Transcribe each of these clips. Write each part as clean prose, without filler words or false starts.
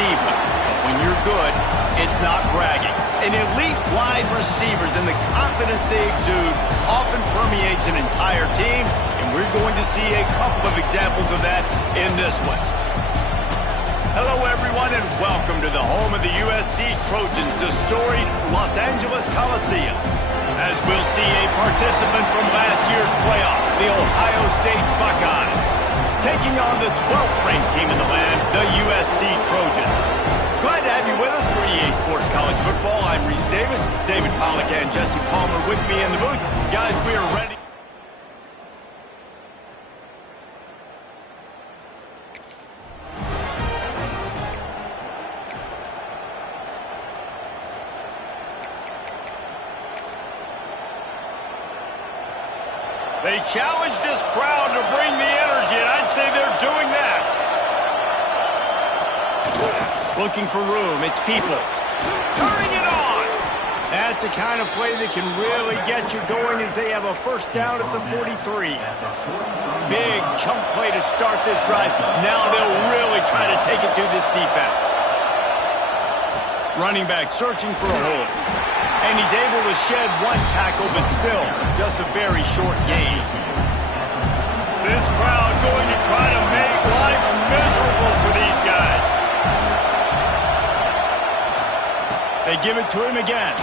diva. But when you're good, it's not bragging. And elite wide receivers and the confidence they exude often permeates an entire team, and we're going to see a couple of examples of that in this one. Hello, everyone, and welcome to the home of the USC Trojans, the storied Los Angeles Coliseum. As we'll see a participant from last year's playoff, the Ohio State Buckeyes, taking on the 12th ranked team in the land, the USC Trojans. Glad to have you with us for EA Sports College Football. I'm Reese Davis, David Pollack, and Jesse Palmer with me in the booth. Guys, we are ready. They challenge this crowd to bring the energy, and I'd say they're doing that. Looking for room, it's Peoples. Turning it on! That's the kind of play that can really get you going as they have a first down at the 43. Big chunk play to start this drive. Now they'll really try to take it to this defense. Running back searching for a hole. And he's able to shed one tackle, but still, just a very short gain. This crowd going to try to make life miserable for these guys. They give it to him again.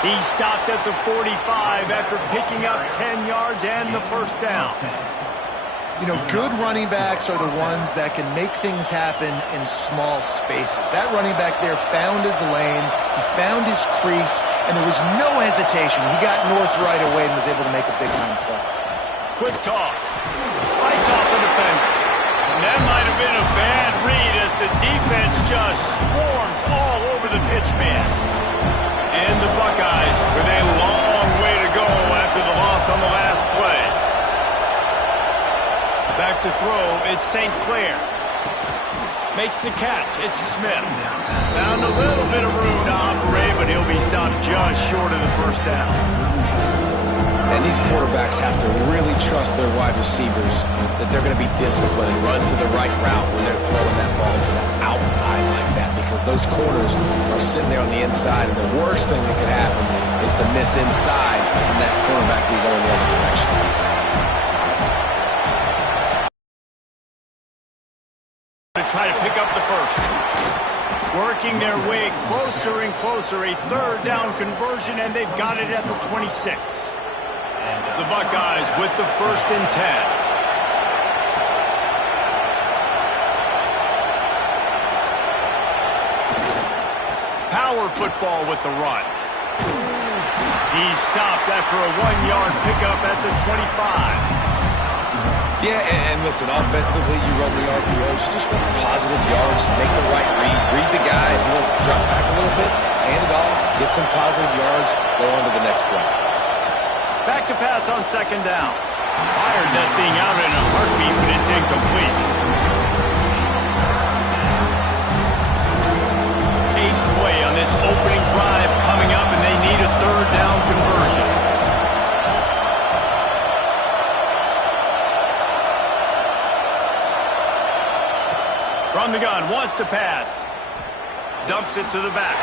He stopped at the 45 after picking up 10 yards and the first down. You know, good running backs are the ones that can make things happen in small spaces. That running back there found his lane, he found his crease, and there was no hesitation. He got north right away and was able to make a big-time play. Quick toss. Fights off a defender. And that might have been a bad read as the defense just swarms all over the pitch man. And the Buckeyes with a long way to go after the loss on the last play. Back to throw, it's St. Clair. Makes the catch, it's Smith. Found a little bit of room to operate, but he'll be stopped just short of the first down. And these quarterbacks have to really trust their wide receivers that they're going to be disciplined and run to the right route when they're throwing that ball to the outside like that, because those corners are sitting there on the inside, and the worst thing that could happen is to miss inside and that cornerback be going the other direction. Try to pick up the first. Working their way closer and closer. A third down conversion, and they've got it at the 26. The Buckeyes with the 1st and 10. Power football with the run. He stopped after a 1-yard pickup at the 25. Yeah, and listen, offensively, you run the RPOs, just run positive yards, make the right read the guy. If he wants to drop back a little bit, hand it off, get some positive yards, go on to the next play. Back to pass on 2nd down. Fired that thing out in a heartbeat, but it's incomplete. 8th play on this opening drive coming up, and they need a 3rd down conversion. From the gun, wants to pass. Dumps it to the back.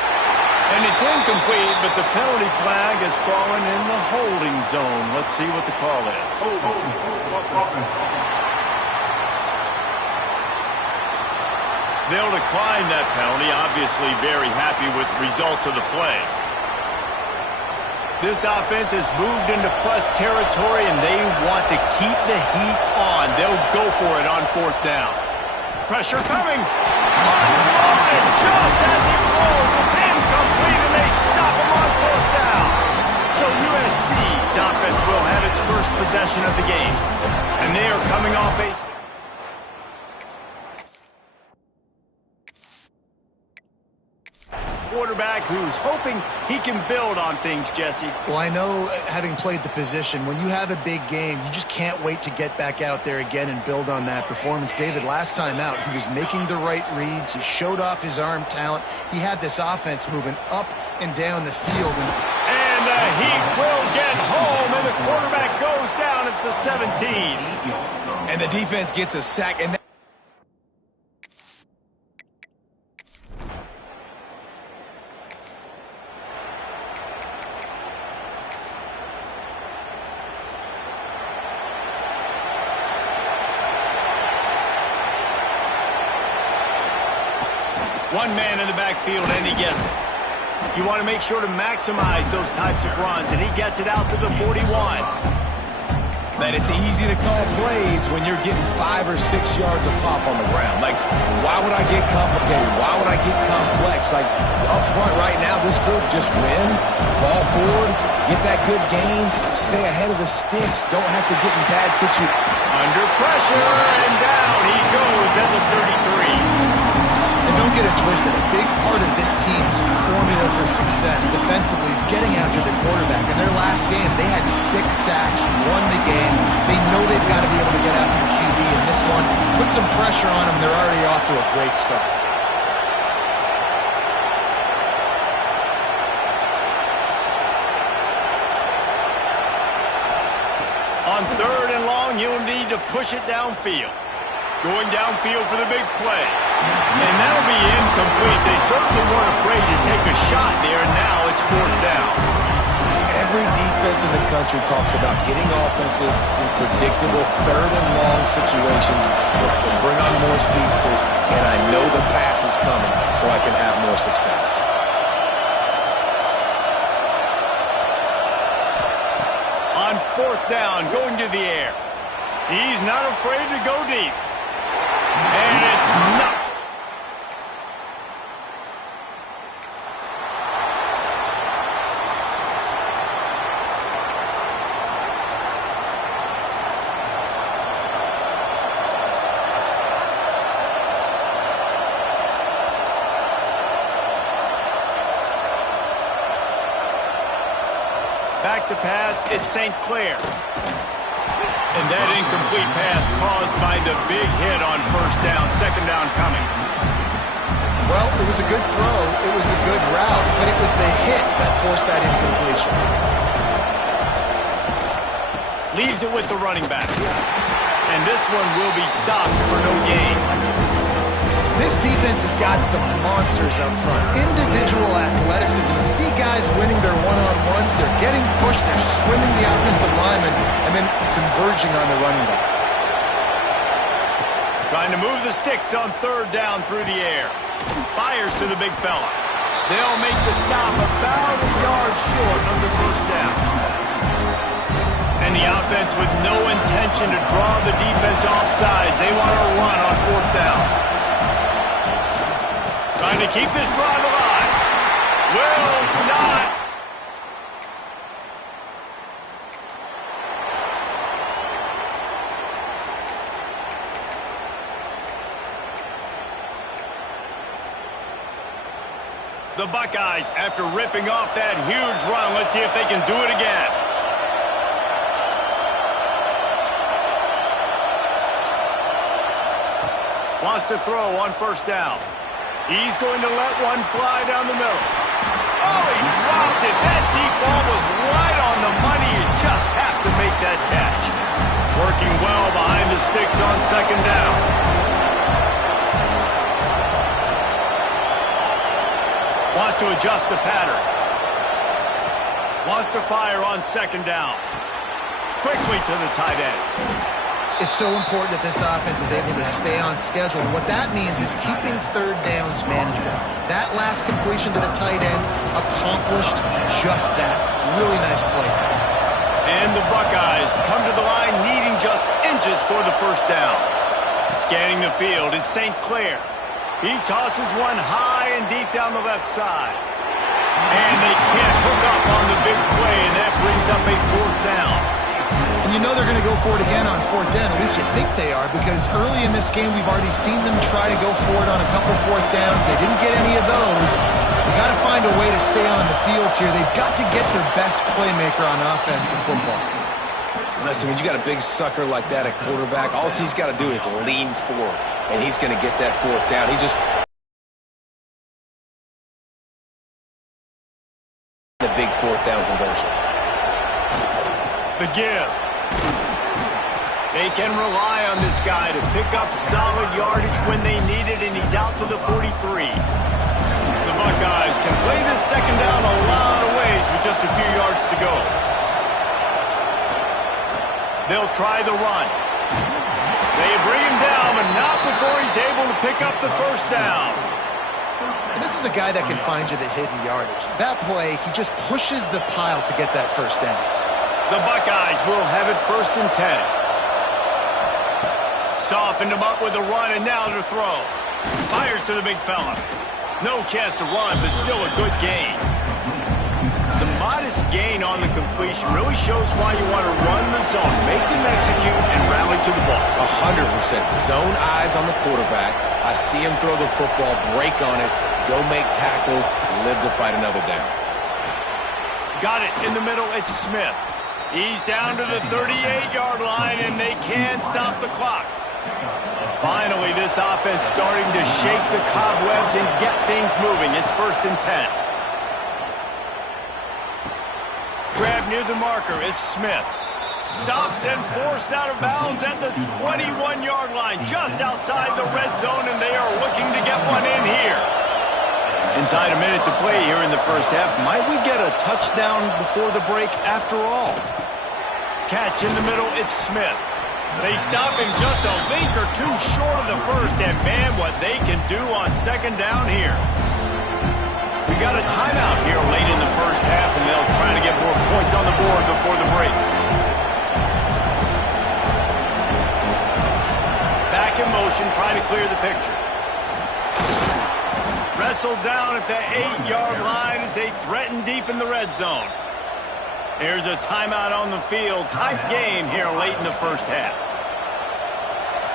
And it's incomplete, but the penalty flag has fallen in the holding zone. Let's see what the call is. They'll decline that penalty, obviously very happy with the results of the play. This offense has moved into plus territory, and they want to keep the heat on. They'll go for it on 4th down. Pressure coming. Unloaded just as he rolls. It's incomplete, and they stop him on 4th down. So USC's offense will have its first possession of the game. And they are coming off a... quarterback who's hoping he can build on things, Jesse. Well, I know, having played the position, when you have a big game, you just can't wait to get back out there again and build on that performance. David, last time out, he was making the right reads. He showed off his arm talent. He had this offense moving up and down the field. And the Heat will get home, and the quarterback goes down at the 17. And the defense gets a sack. And One man in the backfield, and he gets it. You want to make sure to maximize those types of runs, and he gets it out to the 41. That it's easy to call plays when you're getting 5 or 6 yards of pop on the ground. Like, why would I get complicated? Why would I get complex? Like, up front right now, this group just win, fall forward, get that good gain, stay ahead of the sticks, don't have to get in bad situations. Under pressure, and down he goes at the 33. And don't get it twisted. A big part of this team's formula for success defensively is getting after the quarterback. In their last game, they had 6 sacks, won the game. They know they've got to be able to get after the QB. And this one, put some pressure on them. They're already off to a great start. On 3rd and long, you'll need to push it downfield. Going downfield for the big play. And that'll be incomplete. They certainly weren't afraid to take a shot there, and now it's 4th down. Every defense in the country talks about getting offenses in predictable 3rd and long situations where I can bring on more speedsters, and I know the pass is coming so I can have more success. On 4th down, going to the air. He's not afraid to go deep. And it's not. Back to pass, it's St. Clair. And that incomplete pass caused by the big hit on 1st down, 2nd down coming. Well, it was a good throw. It was a good route, but it was the hit that forced that incompletion. Leaves it with the running back. And this one will be stopped for no gain. This defense has got some monsters up front. Individual athleticism. You see guys winning their one-on-ones. They're getting pushed. They're swimming the offensive lineman and then converging on the running back. Trying to move the sticks on 3rd down through the air. Fires to the big fella. They'll make the stop about a yard short of the 1st down. And the offense with no intention to draw the defense off sides. They want to run on 4th down. Trying to keep this drive alive. Will not. The Buckeyes, after ripping off that huge run, let's see if they can do it again. Wants to throw on 1st down. He's going to let one fly down the middle. Oh, he dropped it. That deep ball was right on the money. You just have to make that catch. Working well behind the sticks on 2nd down. Wants to adjust the pattern. Wants to fire on 2nd down. Quickly to the tight end. It's so important that this offense is able to stay on schedule. And what that means is keeping 3rd downs manageable. That last completion to the tight end accomplished just that. Really nice play. And the Buckeyes come to the line needing just inches for the 1st down. Scanning the field, it's St. Clair. He tosses one high and deep down the left side. And they can't hook up on the big play, and that brings up a 4th down. And you know they're going to go for it again on 4th down. At least you think they are, because early in this game we've already seen them try to go for it on a couple 4th downs. They didn't get any of those. You got to find a way to stay on the field here. They've got to get their best playmaker on offense, the football. Listen, when you got a big sucker like that at quarterback, all he's got to do is lean forward, and he's going to get that 4th down. He just the big 4th down conversion. The give. They can rely on this guy to pick up solid yardage when they need it, and he's out to the 43. The Buckeyes can play this 2nd down a lot of ways with just a few yards to go. They'll try the run. They bring him down, but not before he's able to pick up the 1st down. And this is a guy that can find you the hidden yardage. That play, he just pushes the pile to get that first down. The Buckeyes will have it 1st and 10. Softened him up with a run, and now to throw. Fires to the big fella. No chance to run, but still a good gain. The modest gain on the completion really shows why you want to run the zone, make them execute, and rally to the ball. 100%. Zone eyes on the quarterback. I see him throw the football, break on it, go make tackles, live to fight another down. Got it in the middle. It's Smith. He's down to the 38-yard line, and they can't stop the clock. Finally, this offense starting to shake the cobwebs and get things moving. It's 1st and 10. Grab near the marker. It's Smith. Stopped and forced out of bounds at the 21-yard line, just outside the red zone, and they are looking to get one in here. Inside a minute to play here in the first half. Might we get a touchdown before the break after all? Catch in the middle. It's Smith. They stop him just a link or two short of the first, and man, what they can do on 2nd down here. We got a timeout here late in the first half, and they'll try to get more points on the board before the break. Back in motion, trying to clear the picture. Wrestled down at the 8-yard line as they threaten deep in the red zone. Here's a timeout on the field. Tight game here late in the first half.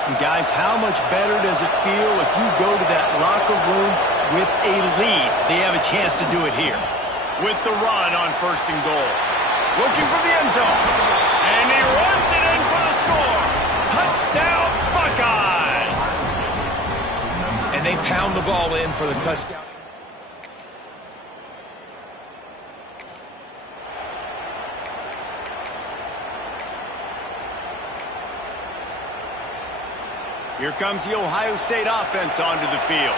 And guys, how much better does it feel if you go to that locker room with a lead? They have a chance to do it here. With the run on 1st and goal. Looking for the end zone. And he runs it in for the score. Touchdown, Buckeyes! And they pound the ball in for the touchdown. Here comes the Ohio State offense onto the field.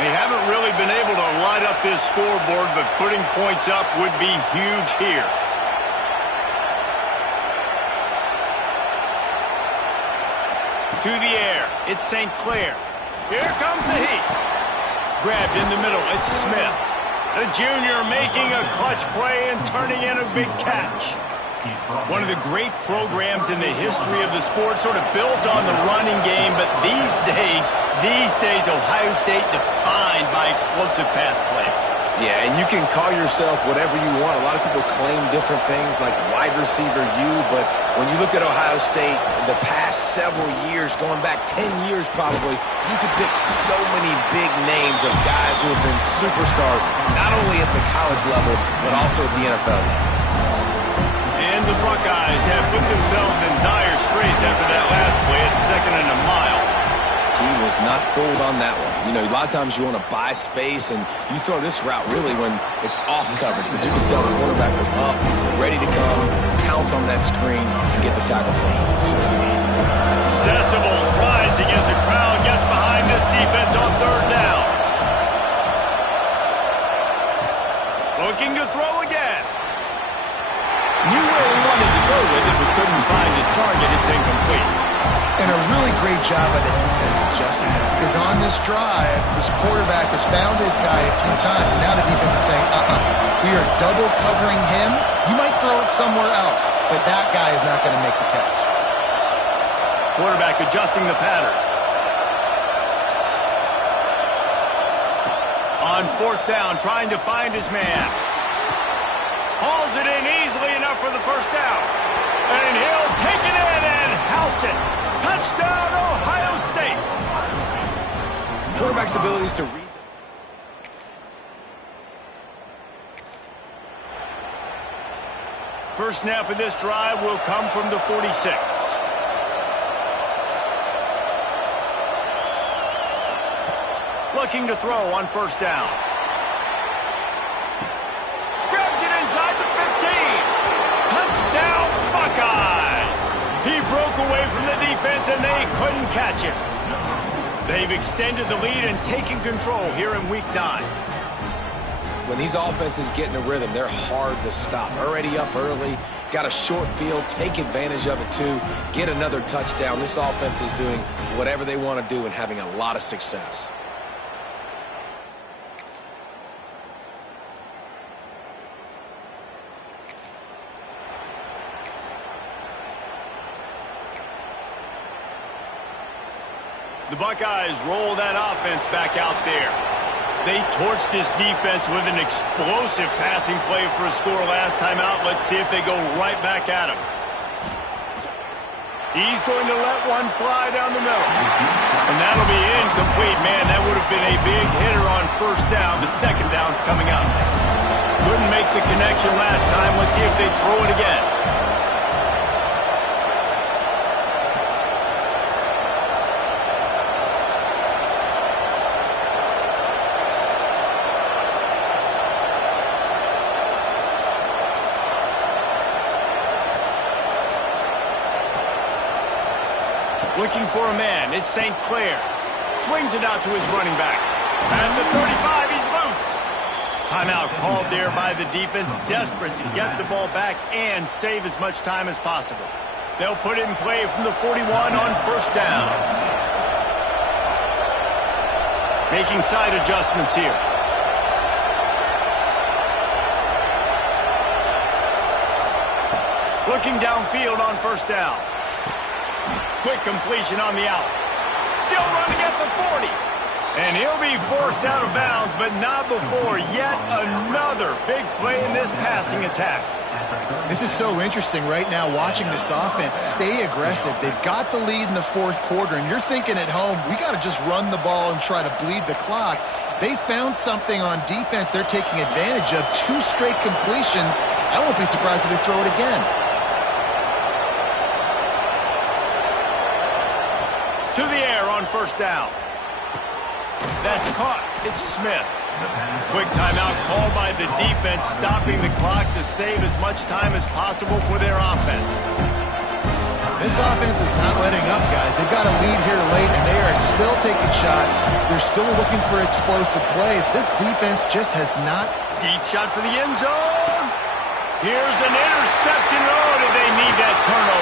They haven't really been able to light up this scoreboard, but putting points up would be huge here. To the air, it's St. Clair. Here comes the heat. Grabbed in the middle, it's Smith. The junior making a clutch play and turning in a big catch. One of the great programs in the history of the sport, sort of built on the running game, but these days, Ohio State defined by explosive pass plays. Yeah, and you can call yourself whatever you want. A lot of people claim different things like wide receiver U, but when you look at Ohio State, the past several years, going back 10 years probably, you could pick so many big names of guys who have been superstars, not only at the college level, but also at the NFL level. And the Buckeyes have put themselves in dire straits after that last play. It's 2nd and a mile. He was not fooled on that one. You know, a lot of times you want to buy space, and you throw this route really when it's off coverage. But you can tell the quarterback was up, ready to come, pounce on that screen, and get the tackle for him. Decibels rising as the crowd gets behind this defense on 3rd down. Looking to throw again. Knew where he wanted to go with it, but couldn't find his target. It's incomplete. And a really great job by the defense adjusting that. Because on this drive, this quarterback has found his guy a few times, and now the defense is saying, we are double covering him. You might throw it somewhere else, but that guy is not going to make the catch. Quarterback adjusting the pattern. On 4th down, trying to find his man. Hauls it in easily enough for the first down. And he'll take it in and house it. Touchdown, Ohio State. Quarterback's abilities to read. First snap of this drive will come from the 46. Looking to throw on 1st down. Grabs it inside the 15. Touchdown, Buckeyes. He broke away from the defense and they couldn't catch him. They've extended the lead and taken control here in Week 9. When these offenses get in a rhythm, they're hard to stop. Already up early, got a short field, take advantage of it too, get another touchdown. This offense is doing whatever they want to do and having a lot of success. The Buckeyes roll that offense back out there. They torched this defense with an explosive passing play for a score last time out. Let's see if they go right back at him. He's going to let one fly down the middle. And that'll be incomplete. Man, that would have been a big hitter on first down, but second down's coming up. Couldn't make the connection last time. Let's see if they throw it again. Looking for a man. It's St. Clair. Swings it out to his running back. At the 35, he's loose. Timeout called there by the defense, desperate to get the ball back and save as much time as possible. They'll put it in play from the 41 on first down. Making side adjustments here. Looking downfield on first down. Quick completion on the out. Still running at the 40. And he'll be forced out of bounds, but not before yet another big play in this passing attack. This is so interesting right now, watching this offense stay aggressive. They've got the lead in the fourth quarter, and you're thinking at home, we got to just run the ball and try to bleed the clock. They found something on defense they're taking advantage of. 2 straight completions. I won't be surprised if they throw it again. To the air on first down. That's caught. It's Smith. Quick timeout called by the defense, stopping the clock to save as much time as possible for their offense. This offense is not letting up, guys. They've got a lead here late, and they are still taking shots. They're still looking for explosive plays. This defense just has not. Deep shot for the end zone. Here's an interception. Oh, do they need that turnover?